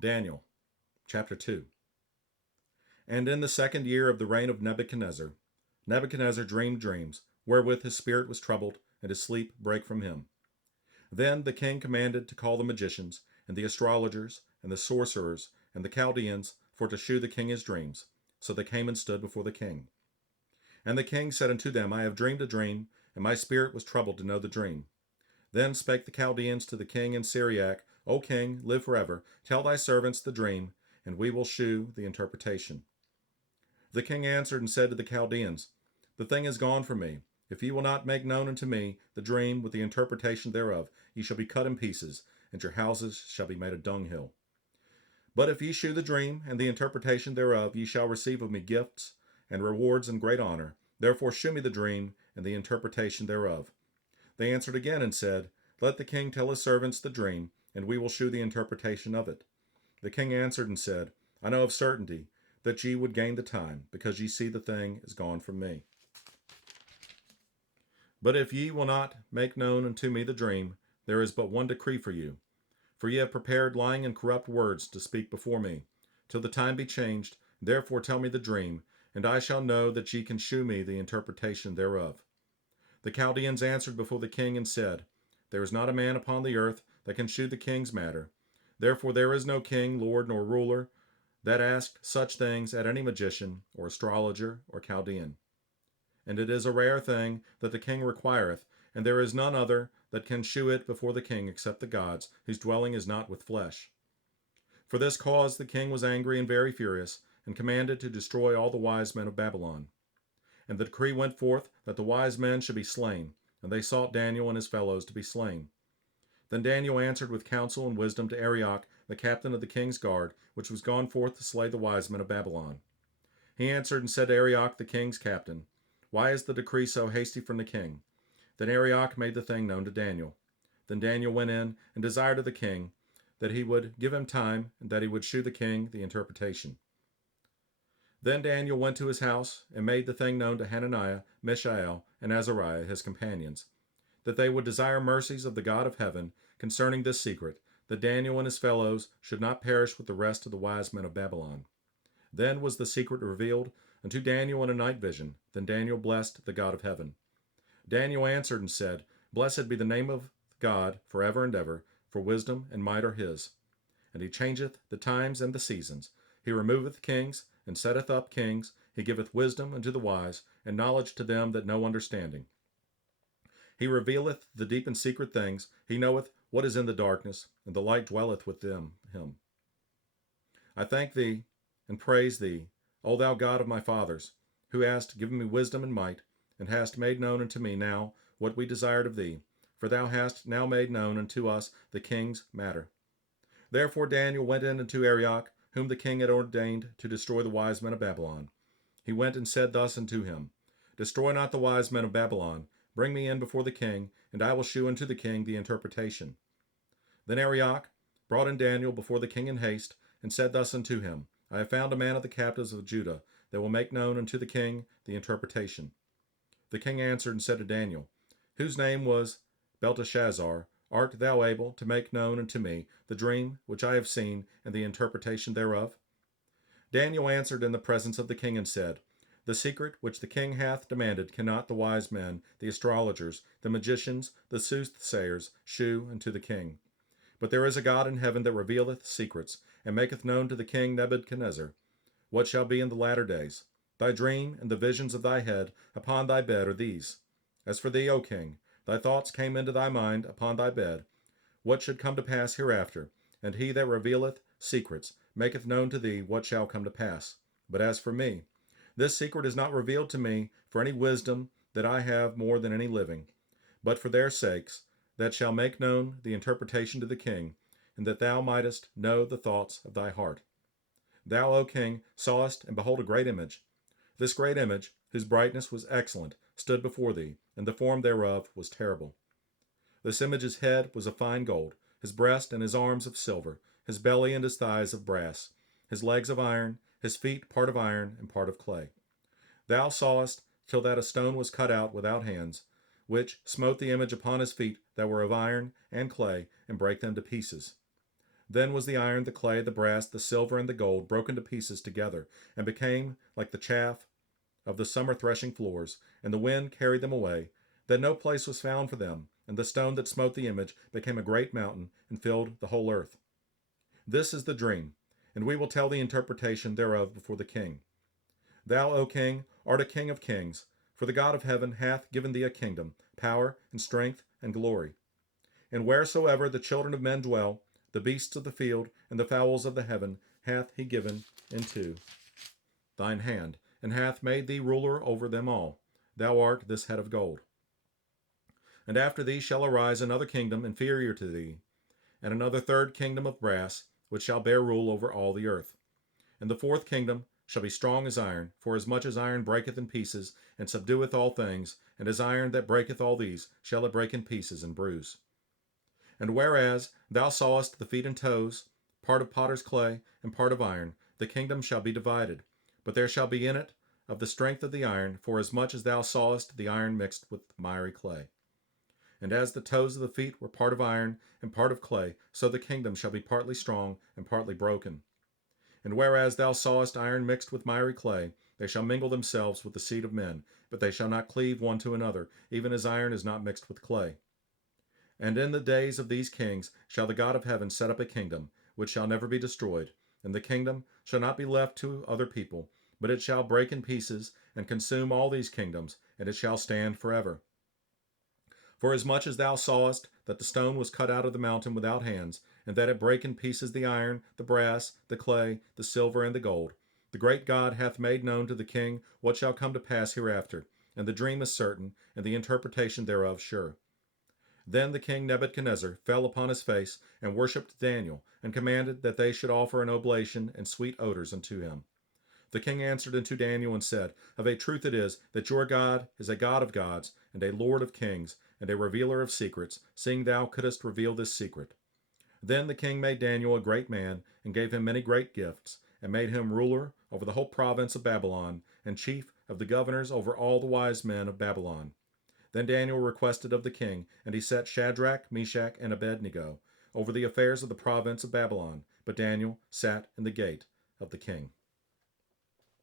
Daniel, chapter 2. And in the second year of the reign of Nebuchadnezzar, Nebuchadnezzar dreamed dreams, wherewith his spirit was troubled, and his sleep brake from him. Then the king commanded to call the magicians, and the astrologers, and the sorcerers, and the Chaldeans, for to shew the king his dreams. So they came and stood before the king. And the king said unto them, I have dreamed a dream, and my spirit was troubled to know the dream. Then spake the Chaldeans to the king in Syriac, O king, live forever. Tell thy servants the dream, and we will shew the interpretation. The king answered and said to the Chaldeans, The thing is gone from me. If ye will not make known unto me the dream with the interpretation thereof, ye shall be cut in pieces, and your houses shall be made a dunghill. But if ye shew the dream and the interpretation thereof, ye shall receive of me gifts and rewards and great honor. Therefore shew me the dream and the interpretation thereof. They answered again and said, Let the king tell his servants the dream, and we will shew the interpretation of it. The king answered and said, I know of certainty that ye would gain the time, because ye see the thing is gone from me. But if ye will not make known unto me the dream, there is but one decree for you. For ye have prepared lying and corrupt words to speak before me, till the time be changed. Therefore tell me the dream, and I shall know that ye can shew me the interpretation thereof. The Chaldeans answered before the king and said, There is not a man upon the earth that can shew the king's matter. Therefore there is no king, lord, nor ruler that asked such things at any magician, or astrologer, or Chaldean. And it is a rare thing that the king requireth, and there is none other that can shew it before the king except the gods, whose dwelling is not with flesh. For this cause the king was angry and very furious, and commanded to destroy all the wise men of Babylon. And the decree went forth that the wise men should be slain, and they sought Daniel and his fellows to be slain. Then Daniel answered with counsel and wisdom to Arioch, the captain of the king's guard, which was gone forth to slay the wise men of Babylon. He answered and said to Arioch, the king's captain, Why is the decree so hasty from the king? Then Arioch made the thing known to Daniel. Then Daniel went in and desired of the king that he would give him time, and that he would shew the king the interpretation. Then Daniel went to his house, and made the thing known to Hananiah, Mishael, and Azariah, his companions, that they would desire mercies of the God of heaven concerning this secret, that Daniel and his fellows should not perish with the rest of the wise men of Babylon. Then was the secret revealed unto Daniel in a night vision. Then Daniel blessed the God of heaven. Daniel answered and said, Blessed be the name of God forever and ever, for wisdom and might are his. And he changeth the times and the seasons. He removeth kings, and setteth up kings. He giveth wisdom unto the wise, and knowledge to them that know understanding. He revealeth the deep and secret things. He knoweth what is in the darkness, and the light dwelleth with him. I thank thee and praise thee, O thou God of my fathers, who hast given me wisdom and might, and hast made known unto me now what we desired of thee, for thou hast now made known unto us the king's matter. Therefore Daniel went in unto Arioch, whom the king had ordained to destroy the wise men of Babylon. He went and said thus unto him, Destroy not the wise men of Babylon. Bring me in before the king, and I will shew unto the king the interpretation. Then Arioch brought in Daniel before the king in haste, and said thus unto him, I have found a man of the captives of Judah, that will make known unto the king the interpretation. The king answered and said to Daniel, whose name was Belteshazzar, Art thou able to make known unto me the dream which I have seen, and the interpretation thereof? Daniel answered in the presence of the king and said, The secret which the king hath demanded cannot the wise men, the astrologers, the magicians, the soothsayers shew unto the king. But there is a God in heaven that revealeth secrets, and maketh known to the king Nebuchadnezzar what shall be in the latter days. Thy dream and the visions of thy head upon thy bed are these. As for thee, O king, thy thoughts came into thy mind upon thy bed, what should come to pass hereafter, and he that revealeth secrets maketh known to thee what shall come to pass. But as for me, this secret is not revealed to me for any wisdom that I have more than any living, but for their sakes that shall make known the interpretation to the king, and that thou mightest know the thoughts of thy heart. Thou, O king, sawest, and behold, a great image. This great image, whose brightness was excellent, stood before thee, and the form thereof was terrible. This image's head was of fine gold, his breast and his arms of silver, his belly and his thighs of brass, his legs of iron, his feet part of iron and part of clay. Thou sawest till that a stone was cut out without hands, which smote the image upon his feet that were of iron and clay, and brake them to pieces. Then was the iron, the clay, the brass, the silver, and the gold broken to pieces together, and became like the chaff of the summer threshing floors, and the wind carried them away. Then no place was found for them, and the stone that smote the image became a great mountain, and filled the whole earth. This is the dream, and we will tell the interpretation thereof before the king. Thou, O king, art a king of kings, for the God of heaven hath given thee a kingdom, power, and strength, and glory. And wheresoever the children of men dwell, the beasts of the field, and the fowls of the heaven, hath he given into thine hand, and hath made thee ruler over them all. Thou art this head of gold. And after thee shall arise another kingdom inferior to thee, and another third kingdom of brass, which shall bear rule over all the earth. And the fourth kingdom shall be strong as iron, for as much as iron breaketh in pieces, and subdueth all things, and as iron that breaketh all these, shall it break in pieces and bruise. And whereas thou sawest the feet and toes, part of potter's clay, and part of iron, the kingdom shall be divided, but there shall be in it of the strength of the iron, for as much as thou sawest the iron mixed with miry clay. And as the toes of the feet were part of iron and part of clay, so the kingdom shall be partly strong and partly broken. And whereas thou sawest iron mixed with miry clay, they shall mingle themselves with the seed of men, but they shall not cleave one to another, even as iron is not mixed with clay. And in the days of these kings shall the God of heaven set up a kingdom, which shall never be destroyed, and the kingdom shall not be left to other people, but it shall break in pieces, and consume all these kingdoms, and it shall stand forever. For as much as thou sawest that the stone was cut out of the mountain without hands, and that it brake in pieces the iron, the brass, the clay, the silver, and the gold, the great God hath made known to the king what shall come to pass hereafter, and the dream is certain, and the interpretation thereof sure. Then the king Nebuchadnezzar fell upon his face, and worshipped Daniel, and commanded that they should offer an oblation and sweet odors unto him. The king answered unto Daniel and said, Of a truth it is, that your God is a God of gods, and a Lord of kings, and a revealer of secrets, seeing thou couldst reveal this secret. Then the king made Daniel a great man, and gave him many great gifts, and made him ruler over the whole province of Babylon, and chief of the governors over all the wise men of Babylon. Then Daniel requested of the king, and he set Shadrach, Meshach, and Abednego over the affairs of the province of Babylon, but Daniel sat in the gate of the king.